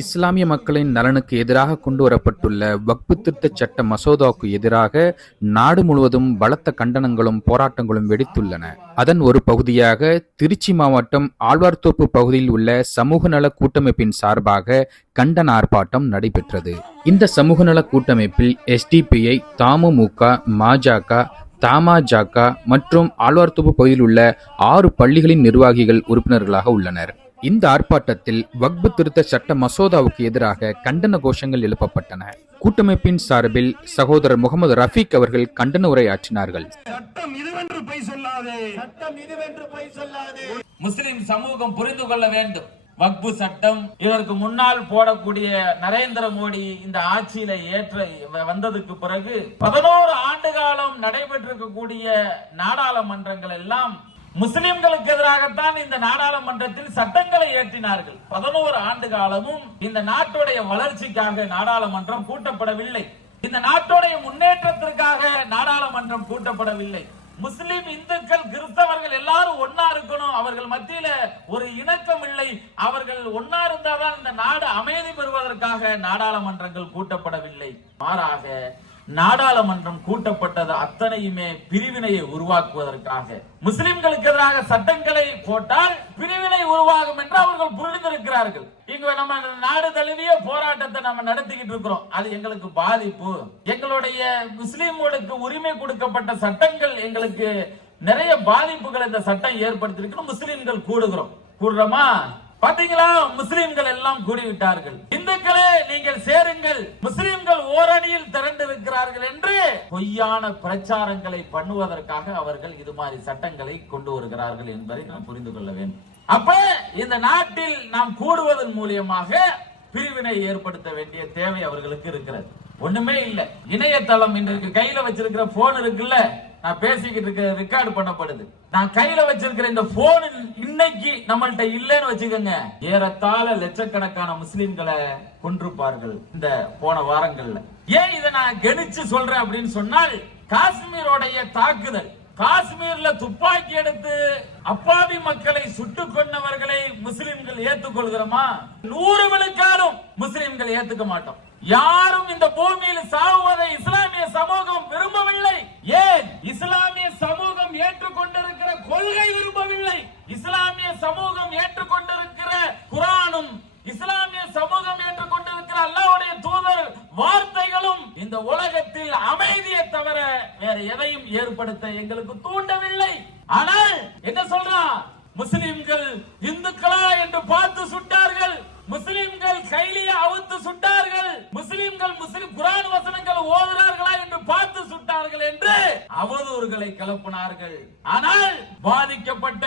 இஸ்லாமிய மக்களின் நலனுக்கு எதிராக கொண்டு வரப்பட்டுள்ள வக்ஃபு திருத்த சட்ட மசோதாவுக்கு எதிராக நாடு முழுவதும் பலத்த கண்டனங்களும் போராட்டங்களும் வெடித்துள்ளன. அதன் ஒரு பகுதியாக திருச்சி மாவட்டம் ஆழ்வார்தோப்பு பகுதியில் உள்ள சமூக நல கூட்டமைப்பின் சார்பாக கண்டன ஆர்ப்பாட்டம் நடைபெற்றது. இந்த சமூக நல கூட்டமைப்பில் எஸ்டிபிஐ, தமுமுக, மஜக, தமாஜக மற்றும் ஆழ்வார்தோப்பு பகுதியில் உள்ள 6 பள்ளிகளின் நிர்வாகிகள் உறுப்பினர்களாக உள்ளனர். இந்த ஆர்ப்பாட்டத்தில் வக்ஃபு திருத்த சட்ட மசோதாவுக்கு எதிராக கண்டன கோஷங்கள் எழுப்பப்பட்டன. கூட்டமைப்பின் சார்பில் சகோதரர் முகமது ரஃபீக் அவர்கள் கண்டன உரையாற்றினார்கள். முஸ்லிம் சமூகம் புரிந்து கொள்ள வேண்டும். வக்ஃபு சட்டம் இதற்கு முன்னால் போடக்கூடிய நரேந்திர மோடி இந்த ஆட்சியில வந்ததுக்கு பிறகு 11 ஆண்டு காலம் நடைபெற்றிருக்கக்கூடிய நாடாளுமன்றங்கள் எல்லாம் முஸ்லிம்களுக்கு எதிராகத்தான் இந்த நாடாளுமன்றத்தில் சட்டங்களை ஏற்றினார்கள். 11 ஆண்டு காலமும் இந்த நாட்டுடைய வளர்ச்சிக்காக நாடாளுமன்றம் கூட்டப்படவில்லை. இந்த நாட்டுடைய முன்னேற்றத்திற்காக நாடாளுமன்றம் கூட்டப்படவில்லை. முஸ்லிம், இந்துக்கள், கிறிஸ்தவர்கள் எல்லாரும் ஒன்னா இருக்கணும், அவர்கள் மத்தியில ஒரு இணக்கம் இல்லை, அவர்கள் ஒன்னா இருந்தால்தான் இந்த நாடு அமைதி பெறுவதற்காக நாடாளுமன்றங்கள் கூட்டப்படவில்லை. மாறாக நாடாளுமன்றம் கூட்டப்பட்டது அத்தனையுமே பிரிவினையை உருவாக்குவதற்காக. முஸ்லிம்களுக்கு எதிராக சட்டங்களை போட்டால் பிரிவினை உருவாகும் என்று அவர்கள் புரிந்திருக்கிறார்கள். இங்க நம்ம நாடு தழுவிய போராட்டத்தை நம்ம நடத்திக்கிட்டு இருக்கிறோம். அது எங்களுக்கு பாதிப்பு. எங்களுடைய முஸ்லிம்களுக்கு உரிமை கொடுக்கப்பட்ட சட்டங்கள் எங்களுக்கு நிறைய பாதிப்புகள் இந்த சட்டம் ஏற்படுத்தியிருக்கணும். முஸ்லிம்கள் கூடுறோமா? பாத்தீங்களா, முஸ்லிம்கள் எல்லாம் கூடிவிட்டார்கள். இந்துக்களே நீங்கள் சேருங்கள், முஸ்லிம்கள் ஓரணியில் திரண்டு இருக்கிறார்கள் என்று பொய்யான பிரச்சாரங்களை பண்ணுவதற்காக அவர்கள் இது மாதிரி சட்டங்களை கொண்டு வருகிறார்கள் என்பதை நாம் புரிந்து கொள்ள வேண்டும். அப்ப இந்த நாட்டில் நாம் கூடுவதன் மூலியமாக பிரிவினை ஏற்படுத்த வேண்டிய தேவை அவர்களுக்கு இருக்கிறது. ஒண்ணுமே இல்ல. இணையதளம் இன்றைக்கு கையில வச்சிருக்கிற போன் இருக்குல்ல, நான் பேசிக்கிட்டு இருக்க ரெக்கார்டு பண்ணப்படுது. நான் கையில வச்சிருக்கிற இந்த போன் இன்னைக்கு நம்மள்ட்ட இல்லன்னு வச்சுக்கோங்க, ஏறத்தாழ லட்சக்கணக்கான முஸ்லிம்களை கொன்றுப்பார்கள் இந்த போன வாரங்கள்ல. ஏன் இதை நான் கணிச்சு சொல்றேன் அப்படின்னு சொன்னால், காஷ்மீருடைய தாக்குதல், காஷ்மீர்ல துப்பாக்கி எடுத்து அப்பாவி மக்களை சுட்டுக் கொண்டவர்களை முஸ்லிம்கள் ஏற்றுக்கொள்கிறோமா? 100 விழுக்காடும் முஸ்லிம்கள் ஏத்துக்க மாட்டோம். யாரும் இந்த பூமியில் சாவுவதை இஸ்லாமிய சமூகம் விரும்பவில்லை. ஏன்? இஸ்லாமிய சமூகம் ஏற்றுக்கொண்டிருக்கிற கொள்கை விரும்பவில்லை. இஸ்லாமிய சமூகம் ஏற்றுக்கொண்டிருக்கிற குர்ஆனும், இஸ்லாமிய சமூகம் ஏற்றுக்கொண்டிருக்கிற அல்லாஹ்வுடைய தூதர் வார்த்தைகளும் இந்த உலகத்தில் அமைதியை தவிர வேற எதையும் ஏற்படுத்த எங்களுக்கு தூண்டவில்லை. ஆனால் என்ன சொல்றான்? முஸ்லிம்கள் இந்துக்களா என்று பார்த்து சுட்டார்கள், முஸ்லிம்கள் கைலிய அவுத்து சுட்டார்கள், முஸ்லிம்கள் குர்ஆன் வசனங்கள் ஓதுறார்களா என்று பார்த்து சுட்டார்கள் என்று அவதூறுகளை கிளப்பினார்கள். ஆனால் பாதிக்கப்பட்ட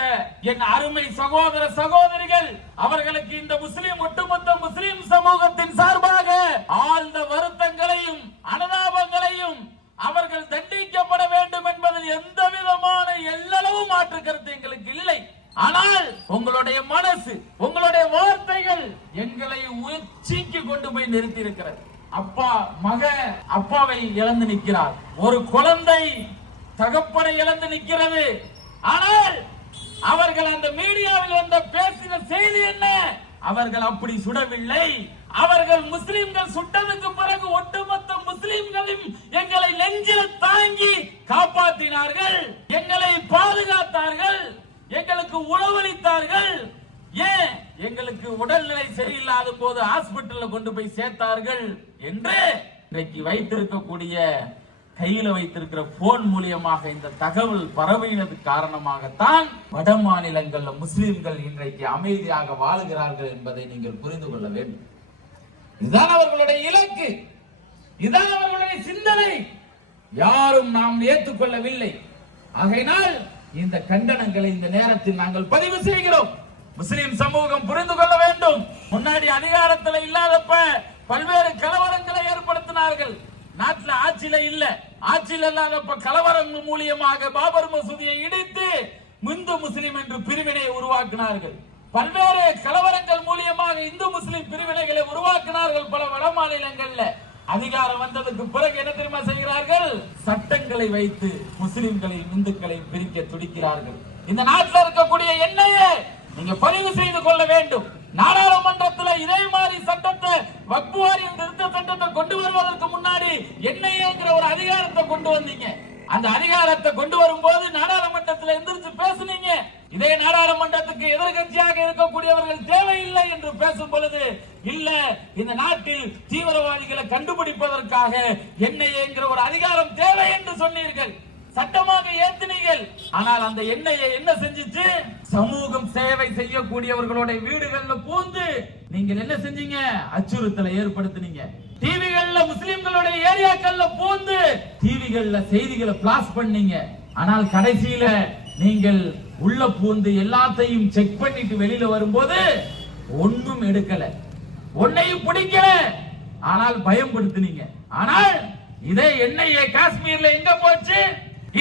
என் அருமை சகோதர சகோதரிகள், அவர்களுக்கு இந்த ஒட்டுமொத்த முஸ்லிம் சமூகத்தின் சார்பாக ஆழ்ந்த வருத்தங்களையும் அனுதாபங்களையும், அவர்கள் தண்டிக்கப்பட வேண்டும் என்பதில் எந்த விதமான எல்லளவு மாற்று கருத்து எங்களுக்கு இல்லை. ஆனால் உங்களுடைய மனசு, உங்களுடைய வார்த்தைகள் எங்களை உச்சிக்கு கொண்டு போய் நிறுத்தி இருக்கிறது. அப்பா அப்பாவை இழந்து நிற்கிறார், ஒரு குழந்தை தகப்பனை இழந்து நிற்கிறது. ஆனால் அவர்கள் அந்த மீடியாவில் வந்த பேசின செய்தி என்ன? அவர்கள் அப்படி சுடவில்லை. அவர்கள் முஸ்லிம்கள் சுட்டதுக்கு பிறகு ஒட்டுமொத்த முஸ்லிம்களும் எங்களை நெஞ்சில் தாங்கி காப்பாற்றினார்கள், எங்களை பாதுகாத்தார்கள், எங்களுக்கு உணவளித்தார்கள். ஏன்? எங்களுக்கு உடல்நிலை சரியில்லாத போது ஹாஸ்பிட்டல்ல கொண்டு போய் சேர்த்தார்கள் என்று இன்றைக்கு வைத்திருக்கக்கூடிய கையில வைத்திருக்கிற போன் மூலியமாக இந்த தகவல் பரவினது காரணமாகத்தான் வட மாநிலங்கள்ல முஸ்லிம்கள் இன்றைக்கு அமைதியாக வாழுகிறார்கள் என்பதை நீங்கள் புரிந்து கொள்ள வேண்டும். இதுதான் அவர்களுடைய இலக்கு, இதுதான் அவர்களுடைய சிந்தனை. யாரும் நாம் ஏற்றுக்கொள்ளவில்லை. ஆகையினால் இந்த கண்டனங்களை இந்த நேரத்தில் நாங்கள் பதிவு செய்கிறோம். முஸ்லிம் சமூகம் புரிந்து கொள்ள வேண்டும். முன்னாடி அதிகாரத்தில் இல்லாதப்ப பல்வேறு கலவரங்களை ஏற்படுத்தினார்கள். நாட்டில் ஆட்சியில இல்ல, ஆட்சியில் இல்லாதப்ப கலவரங்கள் மூலியமாக பாபர் மசூதியை இடித்து இந்து முஸ்லிம் என்று பிரிவினையை உருவாக்கினார்கள். பல்வேறு கலவரங்கள் மூலியமாக இந்து முஸ்லிம் பிரிவினைகளை உருவாக்கினார்கள் பல வட மாநிலங்கள்ல. அதிகாரம் வந்ததுக்கு பிறகு என்ன தெரியுமா செய்கிறார்கள்? சட்டங்களை வைத்து முஸ்லிம்களை இந்துக்களை பிரிக்க துடிக்கிறார்கள். இந்த நாட்டில் இருக்கக்கூடிய எண்ணெயை நீங்க பதிவு செய்து கொள்ள வேண்டும். நாடாளுமன்றத்தில் இதே மாதிரி சட்டத்தை வக்ஃபு வாரியம் திருத்த சட்டத்தை கொண்டு வருவதற்கு முன்னாடி என்ஐஏங்கிற ஒரு அதிகாரத்தை கொண்டு வந்தீங்க. அந்த அதிகாரத்தை கொண்டு வரும்போது நாடாளுமன்றத்தில் எந்திரிச்சு பேசுனீங்க. இதே நாடாளுமன்றத்துக்கு எதிர்கட்சியாக இருக்கக்கூடியவர்கள் தேவையில்லை என்று பேசும் பொழுது, இல்ல இந்த நாட்டில் தீவிரவாதிகளை கண்டுபிடிப்பதற்காக என்ஐஏங்கிற ஒரு அதிகாரம் தேவை என்று சொன்னீர்கள், சட்டமாக ஏத்தினீர்கள். ஆனால் அந்த எண்ணெயை என்ன செஞ்சிச்சு? சமூகம் சேவை செய்யக்கூடியவர்களுடைய வீடுகள்ல பூந்து நீங்கள் என்ன செஞ்சீங்க? அச்சுறுத்தலை ஏற்படுத்தினீங்க. டிவிகள்ல முஸ்லிம்களுடைய ஏரியாக்கள்ல பூந்து டிவிகள்ல செய்திகளை பிளாஸ் பண்ணீங்க. ஆனால் கடைசியில நீங்கள் உள்ள பூந்து எல்லாத்தையும் செக் பண்ணிட்டு வெளியில வரும்போது ஒண்ணும் எடுக்கல, ஒன்னையும் பிடிக்கல, ஆனால் பயன்படுத்தினீங்க. ஆனால் இதே என்ஐஏ காஷ்மீர்ல எங்க போச்சு?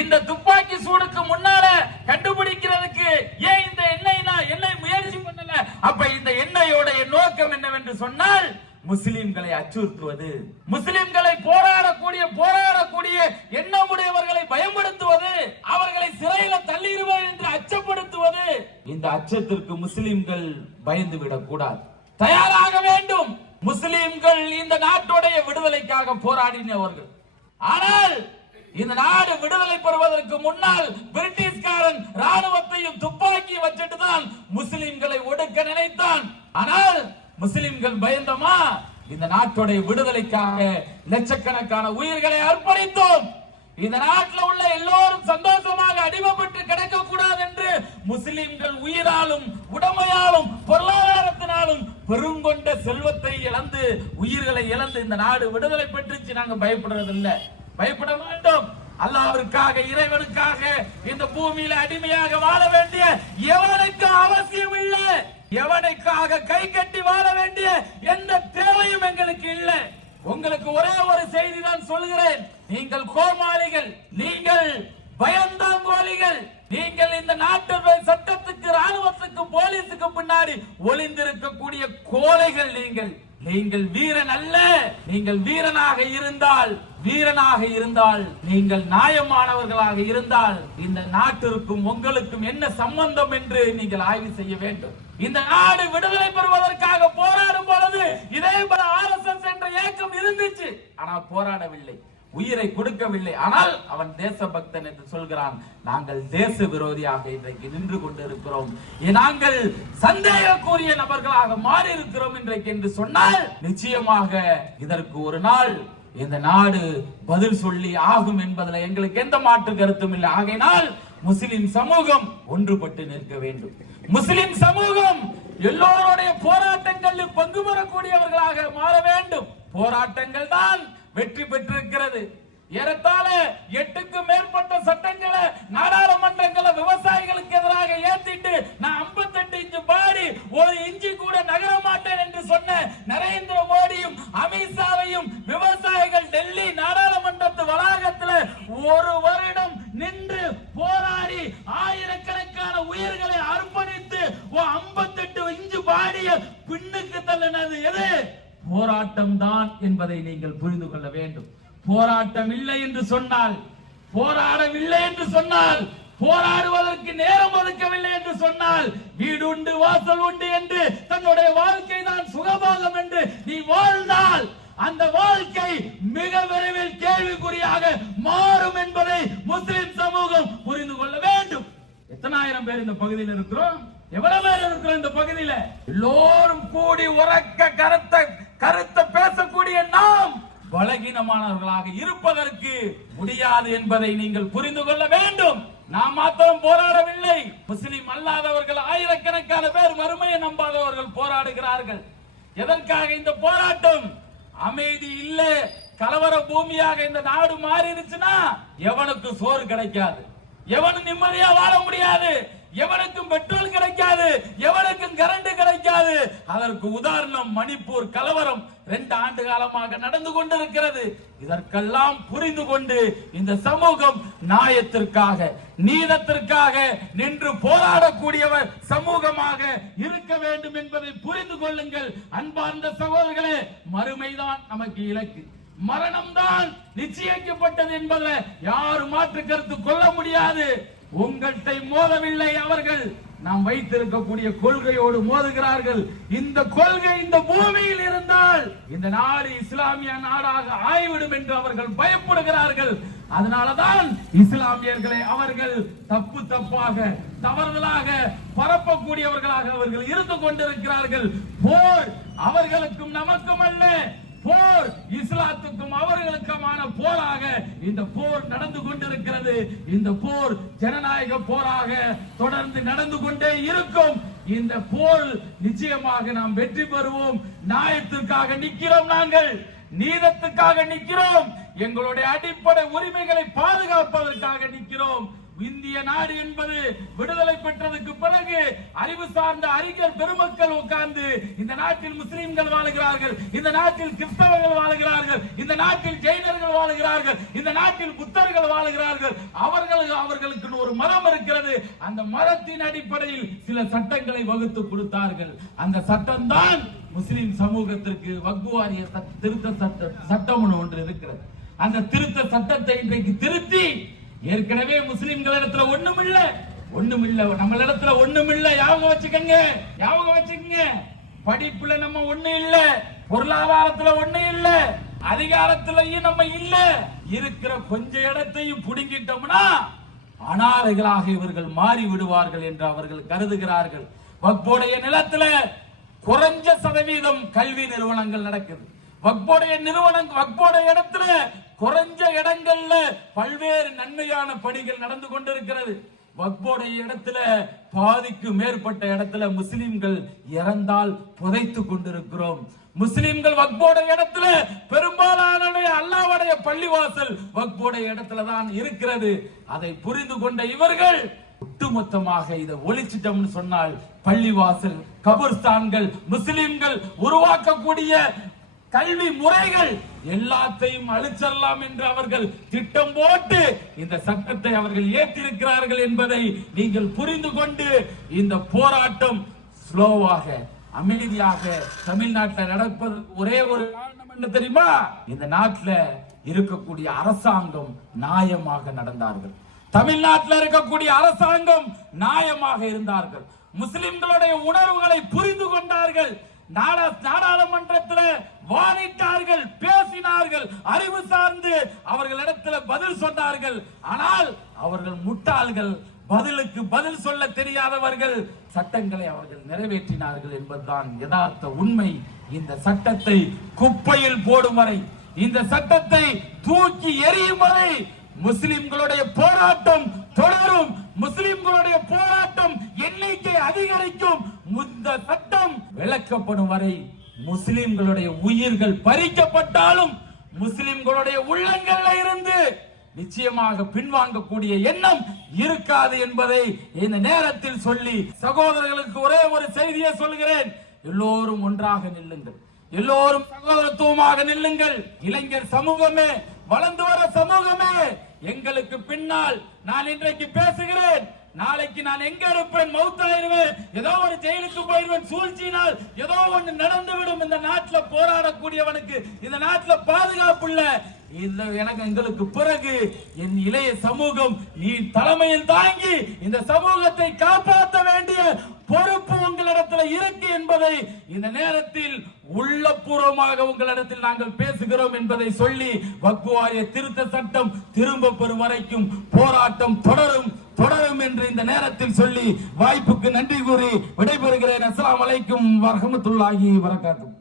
இந்த துப்பாக்கி சூடுக்கு முன்னால கண்டுபிடிக்கிறதுக்கு ஏன் இந்த எண்ணெய் முயற்சி பண்ணல? அப்ப இந்த எண்ணெயோட நோக்கம் என்னவென்று சொன்னால் முஸ்லிம்களை அச்சுறுத்துவது, முஸ்லிம்களை போராடக்கூடிய எண்ணமுடையவர்களை பயன்படுத்துவது, அவர்களை சிறையில தள்ளிடுவது என்று அச்சப்படுத்துவது. இந்த அச்சத்திற்கு முஸ்லிம்கள் பயந்து விடக் கூடாது, தயாராக வேண்டும். முஸ்லிம்கள் இந்த நாட்டுடைய விடுதலைக்காக போராடினவர்கள். ஆனால் இந்த நாடு விடுதலை பெறுவதற்கு முன்னால் பிரிட்டிஷ்காரன் ராணுவத்தையும் துப்பாக்கி வச்சுட்டு தான் முஸ்லிம்களை ஒடுக்க நினைத்தான். ஆனால் முஸ்லிம்கள் பயந்தமா? இந்த நாட்டுடைய விடுதலைக்காக லட்சக்கணக்கான உயிர்களை அர்ப்பணித்தோம். இந்த நாட்டில் உள்ள எல்லோரும் சந்தோஷமாக அடிமைப்பட்டு கிடக்க கூடாது என்று முஸ்லிம்கள் உயிராலும் உடமையாலும் பொருளாதாரத்தினாலும் பெருங்கொண்ட செல்வத்தை இழந்து உயிர்களை இழந்து இந்த நாடு விடுதலை பெற்றுச்சு. நாங்க பயப்படுறதில்லை, பயப்பட வேண்டும். அல்லாஹ்விற்காக, இறைவனுக்காக இந்த பூமியில அடிமையாக வாழ வேண்டிய எவனுக்கு அவசியம் இல்லை, எவனுக்காக கை கட்டி வாழ வேண்டிய எந்த தேவையும் எங்களுக்கு இல்லை. உங்களுக்கு ஒரே ஒரு செய்தி தான் சொல்கிறேன். நீங்கள் கோமாளிகள், நீங்கள் பயந்தாங்கோலிகள், நீங்கள் இந்த நாட்டு சட்டத்துக்கு, ராணுவத்துக்கு, போலீஸுக்கு பின்னாடி ஒளிந்திருக்கக்கூடிய கோழைகள். நீங்கள் வீரன் அல்ல. நீங்கள் வீரனாக இருந்தால் நீங்கள் நியாயமானவர்களாக இருந்தால் இந்த நாட்டிற்கும் உங்களுக்கும் என்ன சம்பந்தம் என்று நீங்கள் ஆய்வு செய்ய வேண்டும். இந்த நாடு விடுதலை பெறுவதற்காக போராடும் பொழுது இதே போல RSS என்ற இயக்கம் இருந்துச்சு, ஆனால் போராடவில்லை, உயிரை கொடுக்கவில்லை. ஆனால் அவன் தேசபக்தன் என்று சொல்கிறான். நாங்கள் தேச விரோதியாக இன்றைக்கு நின்று கொண்டிருக்கிறோம், நாங்கள் சந்தேகக்குரிய நபர்களாக மாறி இருக்கிறோம் இன்றைக்கு என்று சொன்னால் நிச்சயமாக இதற்கு ஒரு நாள் இந்த நாடு பதில் சொல்லி ஆகும் என்பதில் எங்களுக்கு எந்த மாற்று கருத்தும் இல்லை. ஆகையினால் முஸ்லிம் சமூகம் ஒன்றுபட்டு நிற்க வேண்டும். முஸ்லிம் சமூகம் எல்லோருடைய போராட்டங்களில் பங்கு பெறக்கூடியவர்களாக மாற வேண்டும். போராட்டங்கள் தான் வெற்றி பெற்றிருக்கிறது. ஏறத்தாழ 8க்கும் மேற்பட்ட சட்டங்களை நாடாளுமன்றங்களை விவசாயிகளுக்கு எதிராக ஏத்திட்டு நான் 58 இன்ச்சு பாடி 1 இன்ச்சு கூட நகர மாட்டேன் என்று சொன்ன நரேந்திர மோடியும் அமித்ஷாவையும் விவசாயிகள் டெல்லி நாடாளுமன்றத்து வளாகத்தில் 1 வருடம் நின்று போராடி ஆயிரக்கணக்கான உயிர்களை அர்ப்பணித்து 58 இன்ச்சு பாடிய பின்னுக்கு தள்ளினது எது? போராட்டம் தான் என்பதை நீங்கள் புரிந்து கொள்ள வேண்டும். போராட்டம் இல்லை என்று சொன்னால், போராடவில்லை என்று சொன்னால், போராடுவதற்கு நேரம் ஒதுக்கவில்லை என்று சொன்னால், வீடு உண்டு வாசல் உண்டு என்று தன்னுடைய வாழ்க்கை தான் சுகபாகம் என்று நீ வாழ்ந்தால் அந்த வாழ்க்கை மிக விரைவில் கேள்விக்குறியாக மாறும் என்பதை முஸ்லிம் சமூகம் புரிந்து கொள்ள வேண்டும். எத்தனாயிரம் பேர் இந்த பகுதியில் இருக்கிறோம்? எவ்வளவு பேர் இருக்கிறோம் இந்த பகுதியில? எல்லோரும் கூடி உறக்க கருத்தை பேசக்கூடிய நாம் பலகீனமானவர்களாக இருப்பதற்கு முடியாது என்பதை நீங்கள் புரிந்து கொள்ள வேண்டும். நாம் மாத்திரம் போராடவில்லை, முஸ்லிம் அல்லாதவர்கள் ஆயிரக்கணக்கான பேர், மறுமையை நம்பாதவர்கள் போராடுகிறார்கள். எதற்காக இந்த போராட்டம்? அமைதி இல்ல, கலவர பூமியாக இந்த நாடு மாறிடுச்சுன்னா எவனுக்கு சோறு கிடைக்காது, எவனும் நிம்மதியா வாழ முடியாது, எவனுக்கும் பெட்ரோல் கிடைக்காது, எவனுக்கும் கரண்ட் கிடைக்காது. அதற்கு உதாரணம் மணிப்பூர் கலவரம் 2 ஆண்டு காலமாக நடந்து கொண்டிருக்கிறது. இதற்கெல்லாம் புரிந்து கொண்டு இந்த சமூகம் நியாயத்திற்காக, நீதத்திற்காக நின்று போராடக்கூடியவர் சமூகமாக இருக்க வேண்டும் என்பதை புரிந்து கொள்ளுங்கள். அன்பார்ந்த சகோதரர்களே, மறுமைதான் நமக்கு இலக்கு, மரணம் தான் நிச்சயிக்கப்பட்டது என்பதில் யாரும் மாற்று கருத்து கொள்ள முடியாது. உங்கள்கிட்ட மோதவில்லை, அவர்கள் நாம் வைத்திருக்கக்கூடிய கொள்கையோடு மோதுகிறார்கள். இந்த கொள்கை இந்த பூமியில் இருந்தால் இந்த நாடு இஸ்லாமிய நாடாக ஆய்விடும் என்று அவர்கள் பயப்படுகிறார்கள். அதனாலதான் இஸ்லாமியர்களை அவர்கள் தப்பாக தவறுதலாக பரப்பக்கூடியவர்களாக அவர்கள் இருந்து கொண்டிருக்கிறார்கள். போர் அவர்களுக்கும் நமக்கும் அல்ல, போர் இஸ்லாத்துக்கும் அவர்களுக்குமான போராக இந்த போர் நடந்து கொண்டிருக்கிறது. இந்த போர் ஜனநாயக போராக தொடர்ந்து நடந்து கொண்டே இருக்கும். இந்த போர் நிச்சயமாக நாம் வெற்றி பெறுவோம். நியாயத்திற்காக நிற்கிறோம், நாங்கள் நீதத்துக்காக நிற்கிறோம், எங்களுடைய அடிப்படை உரிமைகளை பாதுகாப்பதற்காக நிற்கிறோம். இந்திய நாடு என்பது விடுதலை பெற்றதுக்கு பிறகு அறிவு சார்ந்த அறிஞர் பெருமக்கள் உட்கார்ந்து இந்த நாட்டில் முஸ்லிம்கள் வாழுகிறார்கள், இந்த நாட்டில் கிறிஸ்தவர்கள் வாழுகிறார்கள், இந்த நாட்டில் ஜெயினர்கள் வாழுகிறார்கள், இந்த நாட்டில் புத்தர்கள் வாழுகிறார்கள். அவர்களுக்கு ஒரு மதம் இருக்கிறது. அந்த மதத்தின் அடிப்படையில் சில சட்டங்களை வகுத்து கொடுத்தார்கள். அந்த சட்டம் தான் முஸ்லிம் சமூகத்திற்கு வக்ஃப் வாரிய திருத்த சட்டம் ஒன்று இருக்கிறது. அந்த திருத்த சட்டத்தை இன்றைக்கு திருத்தி ஏற்கனவே முஸ்லிம்களிடத்துல ஒண்ணுமில்ல, நம்ம இடத்துல ஒண்ணுமில்ல. ஞாபகம் வச்சுக்கங்க. படிப்புல நம்ம ஒண்ணு இல்ல, பொருளாதாரத்துல ஒண்ணு இல்ல, அதிகாரத்திலையும் நம்ம இல்ல. இருக்கிற கொஞ்ச இடத்தையும் புடுங்கிட்டோம்னா அனாதைகளாக இவர்கள் மாறி விடுவார்கள் என்று அவர்கள் கருதுகிறார்கள். வக்ஃபுடைய நிலத்துல குறைஞ்ச சதவீதம் கல்வி நிறுவனங்கள் நடக்குது. வக்ஃபுடைய இடத்துல குறைஞ்ச இடங்கள்ல பல்வேறு நன்மையான பணிகள் நடந்து கொண்டிருக்கிறது. வக்ஃபுடைய இடத்துல பாதிக்கு மேற்பட்ட இடத்துல முஸ்லிம்கள் இறந்தால் புதைத்து கொண்டிருக்கிறோம். முஸ்லிம்கள் வக்ஃபுடைய இடத்துல பெரும்பாலான அல்லாஹ்வுடைய பள்ளிவாசல் வக்ஃபுடைய இடத்துல தான் இருக்கிறது. அதை புரிந்து கொண்ட இவர்கள் ஒட்டுமொத்தமாக இதை ஒழிச்சிட்டோம்னு சொன்னால் பள்ளிவாசல், கபர்ஸ்தான்கள், முஸ்லிம்கள் உருவாக்கக்கூடிய கல்வி முறைகள் எல்லாத்தையும் அழிச்சிடலாம் என்று அவர்கள் திட்டம் போட்டு இந்த சட்டத்தை அவர்கள் ஏற்றிருக்கிறார்கள் என்பதை நீங்கள் புரிந்து கொண்டு இந்த போராட்டம் ஸ்லோவாக அமைதியாக தமிழ்நாட்டில் நடப்பது ஒரே ஒரு காரணம் என்ன தெரியுமா? இந்த நாட்டில் இருக்கக்கூடிய அரசாங்கம் நியாயமாக நடந்தார்கள். தமிழ்நாட்டில் இருக்கக்கூடிய அரசாங்கம் நியாயமாக இருந்தார்கள். முஸ்லிம்களுடைய உணர்வுகளை புரிந்து கொண்டார்கள். நாடாளுமன்றத்தில் வாதிட்டார்கள், பேசினார்கள், அறிவு சார்ந்து அவர்களிடத்தில் பதில் சொன்னார்கள். ஆனால் அவர்கள் முட்டாள்கள், பதிலுக்கு பதில் சொல்ல தெரியாதவர்கள். சட்டங்களை அவர்கள் நிறைவேற்றினார்கள் என்பதுதான் யதார்த்த உண்மை. இந்த சட்டத்தை குப்பையில் போடும் வரை, இந்த சட்டத்தை தூக்கி எறியும் வரை முஸ்லிம்களுடைய போராட்டம் தொடரும். முஸ்லிம்களுடைய போராட்டம் எண்ணிக்கை அதிகரிக்கும். இந்த சட்டம் விளக்கப்படும் வரை முஸ்லிம்களுடைய உயிர்கள் பறிக்கப்பட்டாலும் முஸ்லிம்களுடைய உள்ளங்கள்ல இருந்து நிச்சயமாக பின்வாங்கக்கூடிய எண்ணம் இருக்காது என்பதை இந்த நேரத்தில் சொல்லி சகோதரர்களுக்கு ஒரே ஒரு செய்தியை சொல்கிறேன். எல்லோரும் ஒன்றாக நில்லுங்கள், எல்லோரும் சகோதரத்துவமாக நில்லுங்கள். இளைஞர் சமூகமே, வளர்ந்து வர சமூகமே, எங்களுக்கு பின்னால் நான் இன்றைக்கு பேசுகிறேன், நாளைக்கு நான் எங்க இருப்பேன், மௌத்தாயிருவேன், ஏதோ ஒரு ஜெயிலுக்கு போயிருவேன், சூழ்ச்சியினால் ஏதோ ஒன்று நடந்துவிடும். இந்த நாட்டில் போராடக்கூடியவனுக்கு இந்த நாட்டில் பாதுகாப்பு இல்ல. எங்களுக்கு பிறகு என் இளைய சமூகம் நீ தலைமையில் தாங்கி இந்த சமூகத்தை காப்பாற்ற வேண்டிய பொறுப்பு உங்களிடத்தில் இருக்கு என்பதை இந்த நேரத்தில் உள்ளபூர்வமாக உங்களிடத்தில் நாங்கள் பேசுகிறோம் என்பதை சொல்லி வக்ஃப் வாரிய திருத்த சட்டம் திரும்ப பெறும் வரைக்கும் போராட்டம் தொடரும் என்று இந்த நேரத்தில் சொல்லி வாய்ப்புக்கு நன்றி கூறி விடைபெறுகிறேன். அஸ்ஸலாமு அலைக்கும் வரஹ்மத்துல்லாஹி வபரகாத்துஹு.